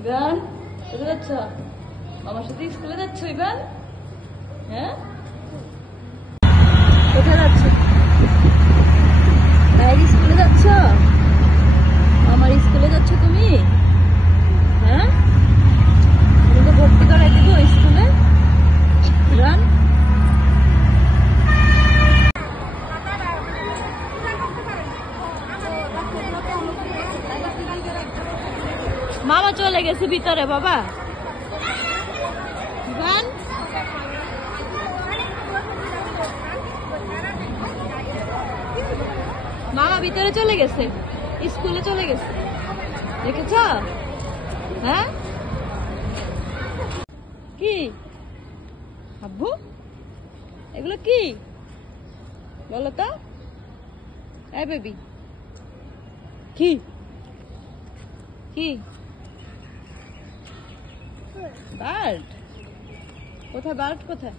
Ivan কোথায় যাচ্ছ? আমার সাথে স্কুলে যাচ্ছ ইভান? হ্যাঁ, কোথায় যাচ্ছ? বাইরে স্কুলে যাচ্ছ? আমার স্কুলে যাচ্ছ তুমি? হ্যাঁ, তোমাকে ভর্তি করাই দেবো স্কুলে। ইভান মামা চলে গেছে ভিতরে বাবা। ইভান মামা ভিতরে চলে গেছে, স্কুলে চলে গেছে, দেখেছ? হ্যাঁ, কি আব্বু এগুলো কি বলো তো? এই বেবি কি কি বার্ড? কোথায় বার্ড? কোথায়?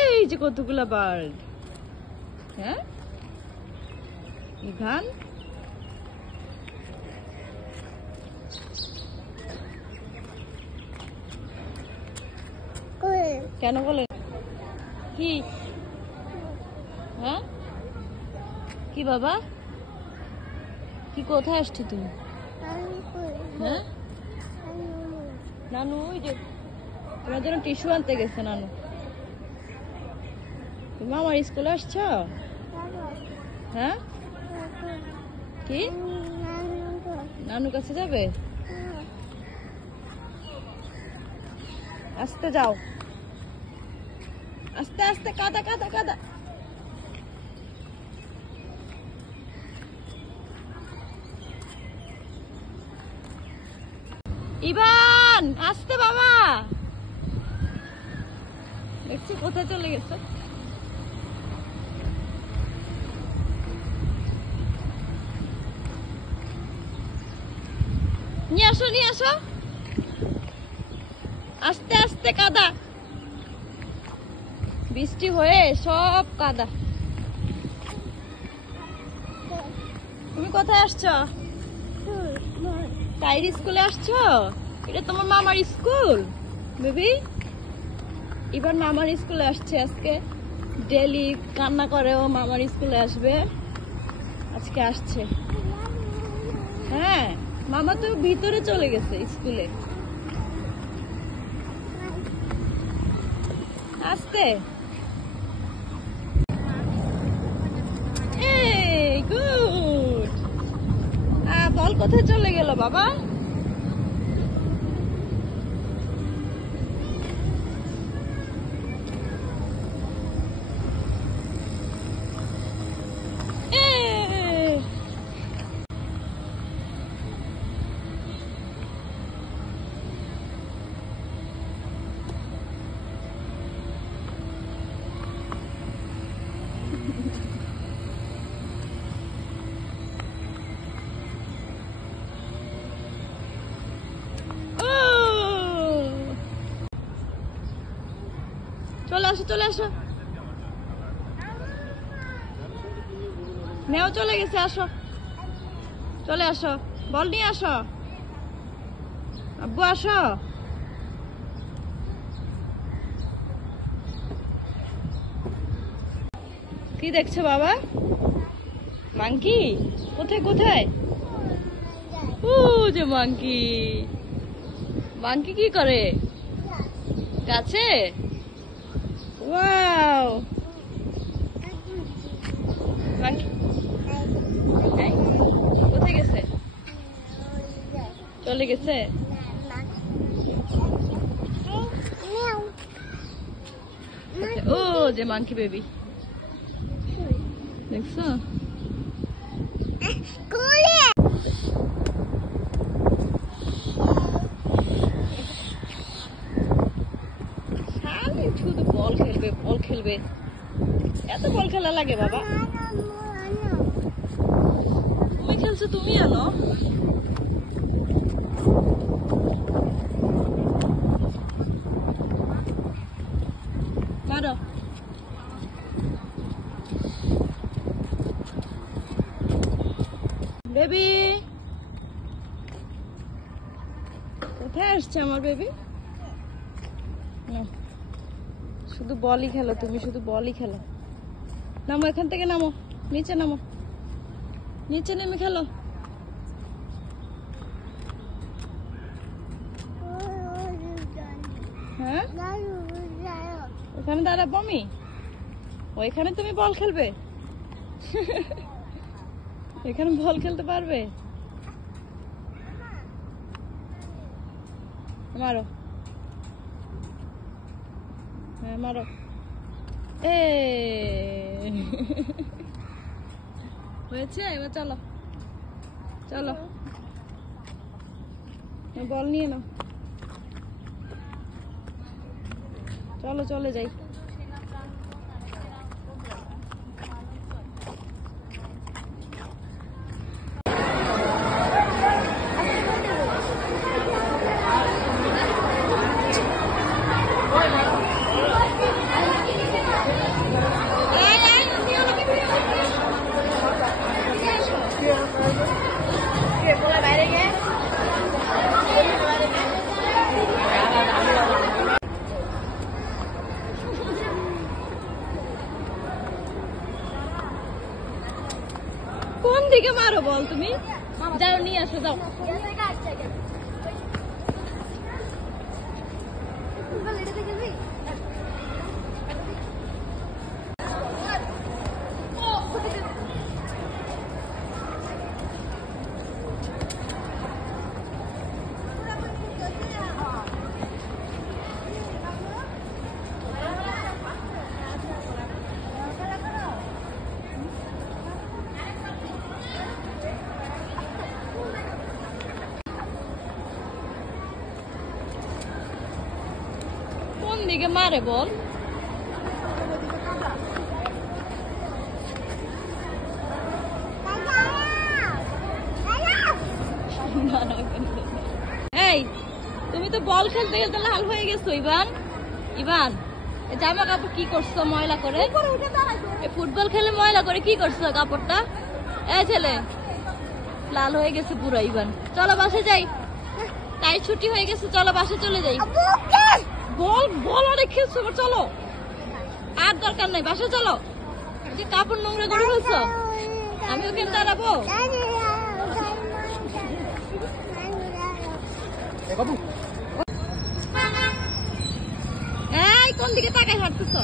এই যে কতগুলা বার্ড। হ্যাঁ ইভান, কেন বলে কি? হ্যাঁ কি বাবা, কি কোথায় আসছো তুমি? হ্যাঁ নানু ওই যে তোমার জন্য টিস্যু আনতে গেছে নানু। তুমি আমার স্কুলে আসছো? হ্যাঁ কি নানুর কাছে যাবে? আস্তে যাও, আস্তে আস্তে, কাদা কাদা কাদা। ইভান আস্তে বাবা, দেখছি কোথায় চলে গেছে। নিয়ে আসো নিয়ে আসো, আস্তে আস্তে, কাদা, বৃষ্টি হয়ে সব কাদা। তুমি কোথায় আসছো? তাইর স্কুলে আসছো? এটা তোমার মামার স্কুল বেবি। এবার মামার স্কুলে আসছে আজকে, ডেলি কান্না করে ও মামার স্কুলে আসবে, আজকে আসছে। হ্যাঁ মামা তো ভিতরে চলে গেছে স্কুলে। আস্তে, গুড। বল কোথায় চলে গেল বাবা? চলে আসো চলে আসো, মেয়েও চলে গেছে, আসো চলে আসো, বল নিয়ে আসো আব্বু, আসো। কি দেখছো বাবা? মাংকি কোথায় কোথায়? ও যে মাংকি, মাংকি কি করে গাছে? ওয়াও, মাংকি কোথায় গেছে? চলে গেছে? ও যে মাংকি বেবি, দেখছো? শুধু বল খেলবে বল খেলবে, এত বল খেলা লাগে বাবা? তুমি খেলছো, তুমি আনো। মারো, বেবি কোথায় আসছে আমার বেবি? শুধু বলই খেলো তুমি, শুধু বলই খেলো। নামো এখান থেকে, নামো নিচে, নামো নিচে নেমে খেলো। হ্যাঁ ওখানে দাঁড়াবো আমি, ওইখানে তুমি বল খেলবে? এখানে বল খেলতে পারবে? মারো, হ্যাঁ মারো। এ হয়েছে, এবার চলো চলো, বল নিয়ে নাও, চলো চলে যাই। কোন দিকে মারো বল তুমি? যাও নিয়ে আসো, যাও। কোন দিকে মারে বল? এই তুমি তো বল খেলতে খেলতে লাল হয়ে গেছো ইভান। ইভান জামা কাপড় কি করছো ময়লা করে? ফুটবল খেলে ময়লা করে কি করছো কাপড়টা? এই ছেলে লাল হয়ে গেছে পুরো ইভান। চলো বাসে যাই, তাই ছুটি হয়ে গেছে, চলো বাসে চলে যাই। বল বল অনেক খেলছো, চলো আর দরকার নাই, বাসে চলো। কাপড় নোংরা করে ফেলছো, আমি ওখানে দাঁড়াবো। এই কোন দিকে তাকাই হাঁটতেছো?